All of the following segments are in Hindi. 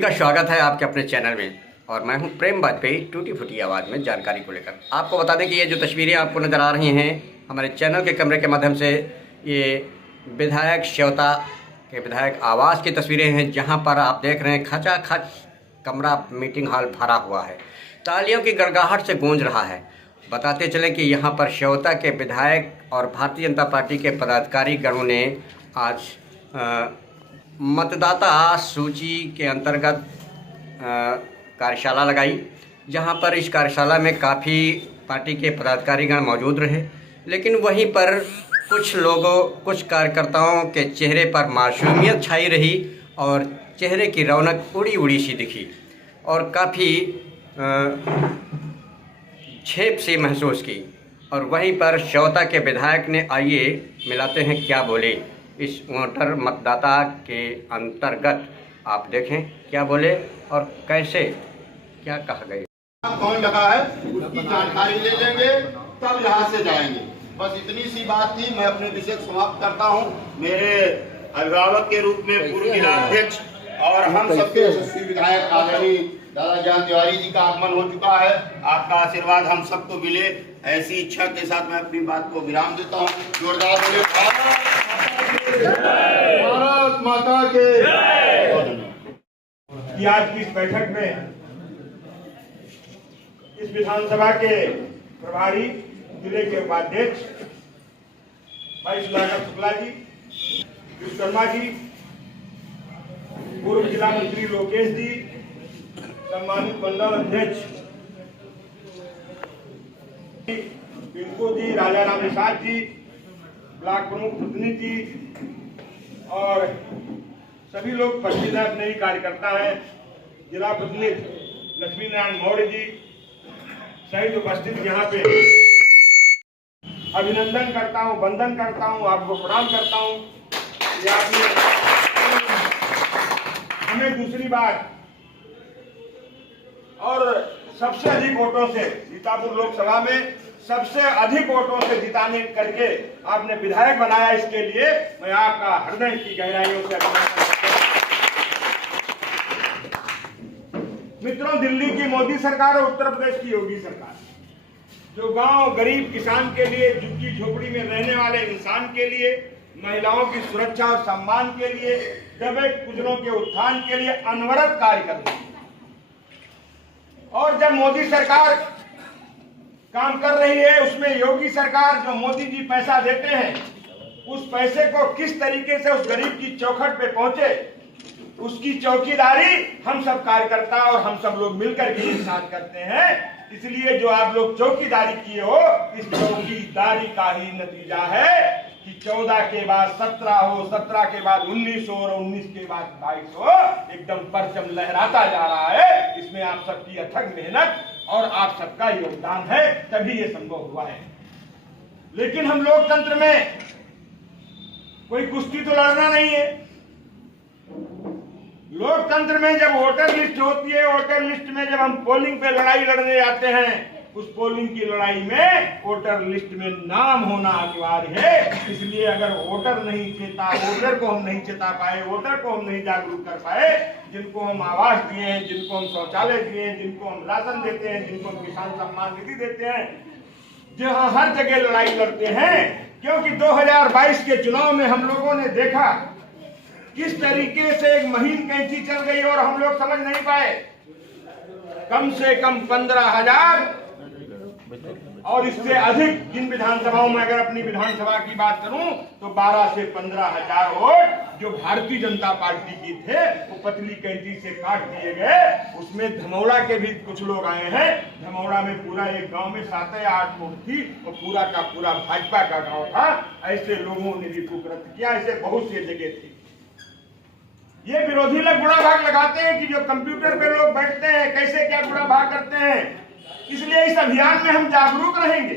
का स्वागत है आपके अपने चैनल में। और मैं हूं प्रेम वाजपेयी, टूटी फूटी आवाज़ में जानकारी को लेकर। आपको बता दें कि ये जो तस्वीरें आपको नज़र आ रही हैं हमारे चैनल के कैमरे के माध्यम से, ये विधायक श्योता के विधायक आवास की तस्वीरें हैं, जहां पर आप देख रहे हैं खचाखच कमरा मीटिंग हॉल भरा हुआ है, तालियों की गड़गड़ाहट से गूंज रहा है। बताते चलें कि यहाँ पर श्योता के विधायक और भारतीय जनता पार्टी के पदाधिकारी गणों ने आज मतदाता सूची के अंतर्गत कार्यशाला लगाई, जहां पर इस कार्यशाला में काफ़ी पार्टी के पदाधिकारीगण मौजूद रहे। लेकिन वहीं पर कुछ कार्यकर्ताओं के चेहरे पर मासूमियत छाई रही और चेहरे की रौनक उड़ी उड़ी सी दिखी और काफ़ी छेप सी महसूस की। और वहीं पर श्योता के विधायक ने, आइए मिलाते हैं क्या बोले इस वोटर मतदाता के अंतर्गत। आप देखें क्या बोले और कैसे क्या कहा गया। कौन लगा है उसकी जानकारी ले लेंगे, तब यहाँ से जाएंगे। बस इतनी सी बात थी। मैं अपने विषय समाप्त करता हूँ। मेरे अभिभावक के रूप में पूर्व जिला अध्यक्ष और हम सबके यशस्वी विधायक आदरणीय दादा जान तिवारी जी का आगमन हो चुका है। आपका आशीर्वाद हम सबको मिले, ऐसी इच्छा के साथ मैं अपनी बात को विराम देता हूँ। जोरदार बोले भारत माता के। आज की इस बैठक में इस विधानसभा के प्रभारी जिले के उपाध्यक्ष भाई सुधाकर शुक्ला जी, विश्वकर्मा जी, पूर्व जिला मंत्री लोकेश जी, सम्मानित मंडल अध्यक्ष पिंकू जी, राजा राम निषाद जी, ब्लॉक प्रमुख पत्नी जी और सभी लोग उपस्थित हैं। अपने ही कार्यकर्ता हैं, जिला प्रतिनिधि लक्ष्मी नारायण मौर्य जी सहित उपस्थित यहाँ पे अभिनंदन करता हूँ, वंदन करता हूँ, आपको प्रणाम करता हूँ। ये आपने हमें दूसरी बार और सबसे अधिक वोटों से सीतापुर लोकसभा में सबसे अधिक वोटों से जिताने करके आपने विधायक बनाया। इसके लिए मैं आपका हृदय की गहराइयों से मित्रों, दिल्ली की मोदी सरकार और उत्तर प्रदेश की योगी सरकार जो गांव गरीब किसान के लिए, झुग्गी झोपड़ी में रहने वाले इंसान के लिए, महिलाओं की सुरक्षा और सम्मान के लिए, दबे कुचलों के उत्थान के लिए अनवरत कार्य कर रही है। और जब मोदी सरकार काम कर रही है, उसमें योगी सरकार जो मोदी जी पैसा देते हैं, उस पैसे को किस तरीके से उस गरीब की चौखट पे पहुंचे, उसकी चौकीदारी हम सब कार्यकर्ता और हम सब लोग मिलकर के साथ करते हैं। इसलिए जो आप लोग चौकीदारी किए हो, इस चौकीदारी का ही नतीजा है कि 14 के बाद 17 हो, 17 के बाद 19 हो और 19 के बाद 22 हो। एकदम परचम लहराता जा रहा है। इसमें आप सबकी अथक मेहनत और आप सबका योगदान है, तभी ये संभव हुआ है। लेकिन हम लोकतंत्र में कोई कुश्ती तो लड़ना नहीं है। लोकतंत्र में जब वोटर लिस्ट होती है, वोटर लिस्ट में जब हम पोलिंग पे लड़ाई लड़ने जाते हैं, उस पोलिंग की लड़ाई में वोटर लिस्ट में नाम होना अनिवार्य है। इसलिए अगर वोटर नहीं चेता, वोटर को हम नहीं चेता पाए, वोटर को हम नहीं जागरूक कर पाए, जिनको हम आवास दिए हैं, जिनको हम शौचालय दिए हैं, जिनको हम राशन देते हैं, जिनको हम किसान सम्मान निधि देते हैं, जहां हर जगह लड़ाई लड़ते हैं। क्योंकि 2022 के चुनाव में हम लोगों ने देखा किस तरीके से एक महीन कैंची चल गई और हम लोग समझ नहीं पाए। कम से कम 15,000 और इससे अधिक जिन विधानसभाओं में, अगर अपनी विधानसभा की बात करूं तो 12 से 15,000 वोट जो भारतीय जनता पार्टी की थे, वो पतली कैंची से काट दिए गए। उसमें धमौड़ा के भी कुछ लोग आए हैं। धमौड़ा में पूरा एक गांव में 7 या 8 वोट थी, वो पूरा का पूरा भाजपा का गांव था। ऐसे लोगों ने भी कुकृत्य किया। ऐसे बहुत सी जगह थी। ये विरोधी लोग बुरा भाग लगाते हैं कि जो कंप्यूटर पे लोग बैठते हैं कैसे क्या बुरा भाग करते हैं। इसलिए इस अभियान में हम जागरूक रहेंगे।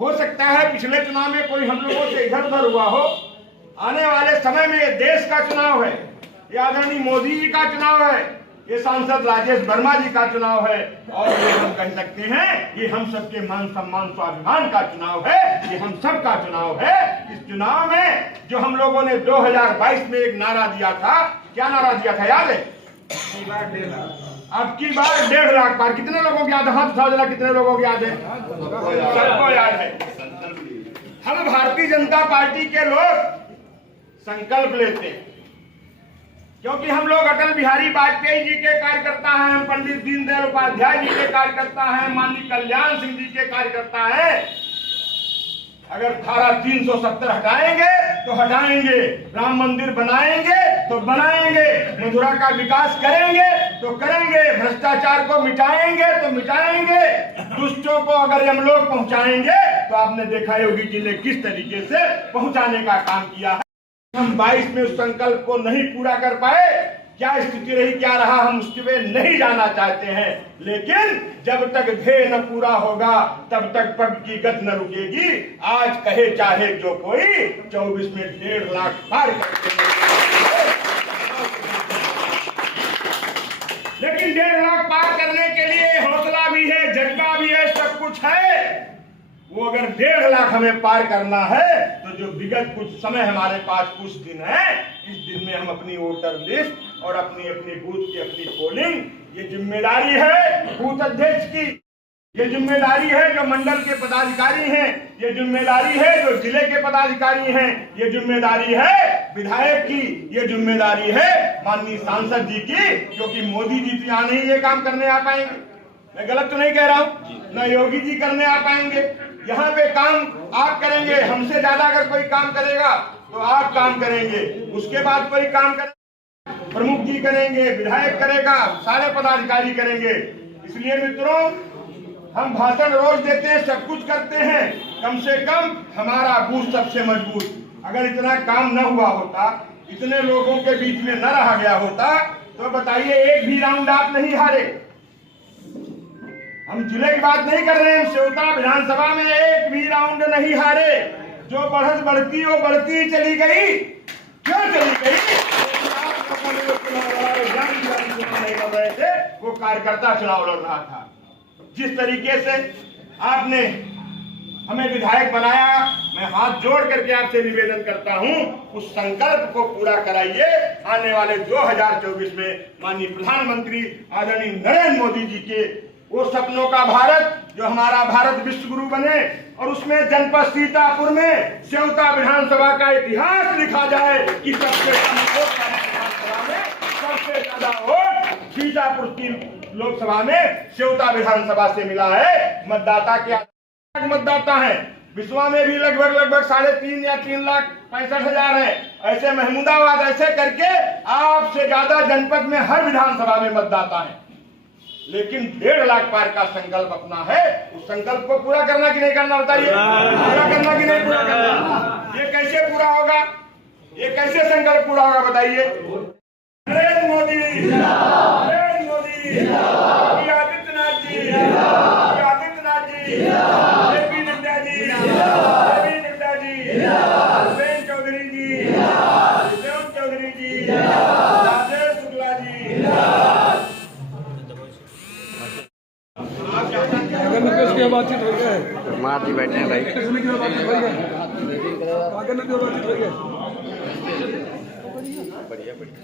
हो सकता है पिछले चुनाव में कोई हम लोगों से इधर उधर हुआ हो। आने वाले समय में ये देश का चुनाव है, ये आदरणीय मोदी जी का चुनाव है, ये सांसद राजेश वर्मा जी का चुनाव है और ये हम कह सकते हैं ये हम सबके मान सम्मान स्वाभिमान का चुनाव है, ये हम सब का चुनाव है। इस चुनाव में जो हम लोगों ने 2022 में एक नारा दिया था, क्या नारा दिया था याद है? अब की बार 1.5 लाख पार। कितने लोगों की याद है? हाथ उठाओ जरा, कितने लोगों की याद है? सबको याद है। हम भारतीय जनता पार्टी के लोग संकल्प लेते हैं, क्योंकि हम लोग अटल बिहारी वाजपेयी जी के कार्यकर्ता हैं, हम पंडित दीनदयाल उपाध्याय जी के कार्यकर्ता हैं, माननीय कल्याण सिंह जी के कार्यकर्ता हैं। अगर धारा 370 हटाएंगे तो हटाएंगे, राम मंदिर बनाएंगे तो बनाएंगे, मथुरा का विकास करेंगे तो करेंगे, भ्रष्टाचार को मिटाएंगे तो मिटाएंगे, दुष्टों को अगर हम लोग पहुंचाएंगे तो आपने देखा योगी जी ने किस तरीके से पहुंचाने का काम किया है। हम 22 में उस संकल्प को नहीं पूरा कर पाए, क्या स्थिति रही क्या रहा हम उसके पे नहीं जाना चाहते हैं, लेकिन जब तक ध्येय न पूरा होगा तब तक पग की गति न रुकेगी। आज कहे चाहे जो कोई 24 में 1.5 लाख पार करके, लेकिन 1.5 लाख पार करने के लिए हौसला भी है, जज्बा भी है, सब कुछ है। वो अगर 1.5 लाख हमें पार करना है तो जो विगत कुछ समय हमारे पास कुछ दिन है, इस दिन में हम अपनी वोटर लिस्ट और अपनी अपनी बूथ की अपनी पोलिंग, ये जिम्मेदारी है बूथ अध्यक्ष की, ये जिम्मेदारी है जो मंडल के पदाधिकारी हैं, ये जिम्मेदारी है जो जिले के पदाधिकारी हैं, ये जिम्मेदारी है विधायक की, ये जिम्मेदारी है माननीय सांसद जी की, क्योंकि मोदी जी तो यहाँ नहीं ये काम करने आ पाएंगे। मैं गलत तो नहीं कह रहा हूँ, न योगी जी करने आ पाएंगे। यहाँ पे काम आप करेंगे, हमसे ज्यादा अगर कोई काम करेगा तो आप काम करेंगे, उसके बाद कोई काम करेगा प्रमुख जी करेंगे, विधायक करेगा, सारे पदाधिकारी करेंगे। इसलिए मित्रों, हम भाषण रोज देते हैं, सब कुछ करते हैं, कम से कम हमारा बूथ सबसे मजबूत। अगर इतना काम न हुआ होता, इतने लोगों के बीच में न रहा गया होता, तो बताइए एक भी राउंड आप नहीं हारे। हम जिले की बात नहीं कर रहे हैं, हम सेवता विधानसभा में एक भी राउंड नहीं हारे। जो बढ़त बढ़ती वो बढ़ती चली गई, क्यों चली गई? नहीं कर रहे थे, वो कार्यकर्ता चुनाव लड़ रहा था। जिस तरीके से आपने हमें विधायक बनाया, मैं हाथ जोड़ करके आपसे निवेदन करता हूं, उस संकल्प को पूरा कराइए। आने वाले 2024 में माननीय प्रधानमंत्री आदरणीय नरेंद्र मोदी जी के वो सपनों का भारत, जो हमारा भारत विश्व गुरु बने, और उसमें जनपद सीतापुर में सेवता विधानसभा का इतिहास लिखा जाए कि सबसे कम वोट विधानसभा में, सबसे ज्यादा वोट सीतापुर की लोकसभा में सेवता विधानसभा से मिला है। मतदाता के मतदाता है, विश्वा में भी लगभग 3.5 या 3,65,000 है। ऐसे महमूदाबाद ऐसे करके आपसे ज्यादा जनपद में हर विधानसभा में मतदाता है, लेकिन 1.5 लाख पार का संकल्प अपना है। उस संकल्प को पूरा करना कि नहीं करना, बताइए? पूरा करना कि नहीं पूरा करना? ये कैसे पूरा होगा, ये कैसे संकल्प पूरा होगा, बताइए? नरेंद्र मोदी, नरेंद्र मोदी, योगी आदित्यनाथ जी, योगी आदित्यनाथ जी, जेपी नड्डा जी, जेपी नड्डा जी, भूपेन्द्र चौधरी जी, विजय चौधरी जी, राजेश शुक्ला जी। बातचीत हो गया, मार जी बैठे हैं भाई, बढ़िया बढ़िया।